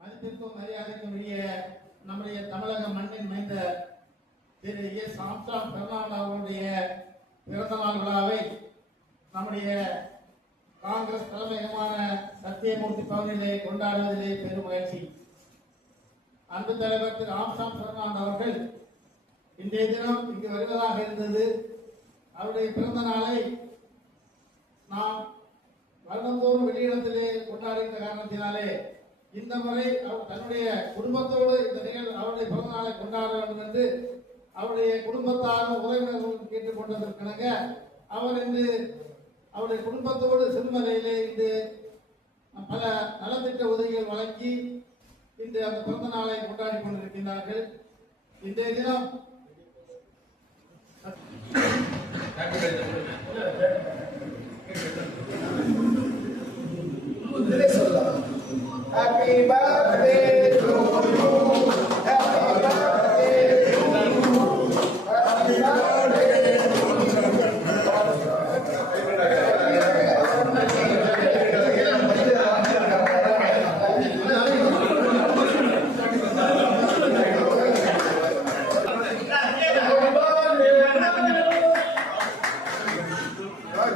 மதிப்பிற்கும் மரியாதைக்கும் உரிய நம்முடைய தமிழக மண்ணின் மைந்த திரு எஸ். ஆம்ஸ்டாங் பெர்னாண்ட் அவர்களுடைய பிறந்த நாள் விழாவை நம்முடைய காங்கிரஸ் தலைமையகமான சத்தியமூர்த்தி பகுதியிலே கொண்டாடுவதிலே பெரும் முயற்சி அன்பு தலைவர் திரு ஆம்சாம் பெர்னாண்ட் அவர்கள் இன்றைய தினம் இங்கு வருவதாக இருந்தது. அவருடைய பிறந்த நாளை நாம் வருடந்தோறும் வெளியிடத்திலே கொண்டாடுகின்ற காரணத்தினாலே இந்த முறை அவர் தன்னுடைய குடும்பத்தோடு இந்த நிகழ்வு அவருடைய பிறந்த நாளை கொண்டாட வேண்டும் என்று அவருடைய குடும்பத்தாரும் உறவினர்களும் கேட்டுக்கொண்டதற்கிணங்க அவர் இன்று அவருடைய குடும்பத்தோடு சிறுமலையிலே இன்று பல நலத்திட்ட உதவிகள் வழங்கி இன்று அந்த பிறந்த நாளை கொண்டாடி கொண்டிருக்கின்றார்கள். இன்றைய தினம் Thank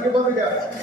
you, Mother God.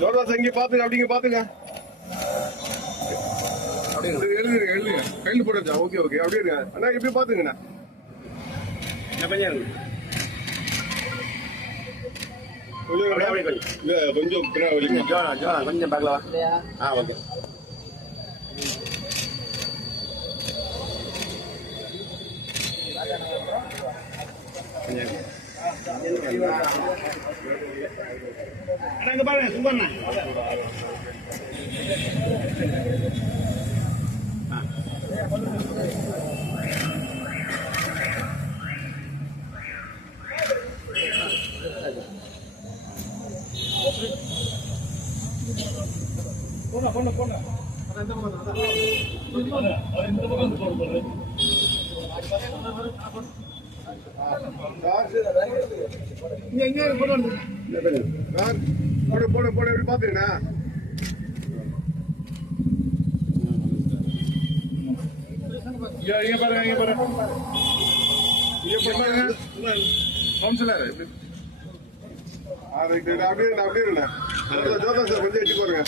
ஜோர்தாஸ் இங்க பாத்துங்க அப்படிங்க பாத்துங்க. அப்படிங்க எழுதுங்க எழுதுங்க. கையில் போடுறா ஓகே ஓகே. அப்படியே இருங்க. அண்ணா எப்படி பாத்துங்கண்ணா கொஞ்சம் இல்ல கொஞ்சம் பின்னாடி வலிங்க. கொஞ்சம் பார்க்கலாம் ஆ ஓகே அங்க பாருங்க சுப்பண்ணா சார் போட போட போட எப்படி பாத்துங்கண்ணா இங்க இங்க பாருங்க இங்க பாருங்க. இங்க பாருங்க. கவுன்சிலர். அப்படியே அப்படியே இருங்க ஜோதா சார் கொஞ்சம் எட்டி பாருங்க.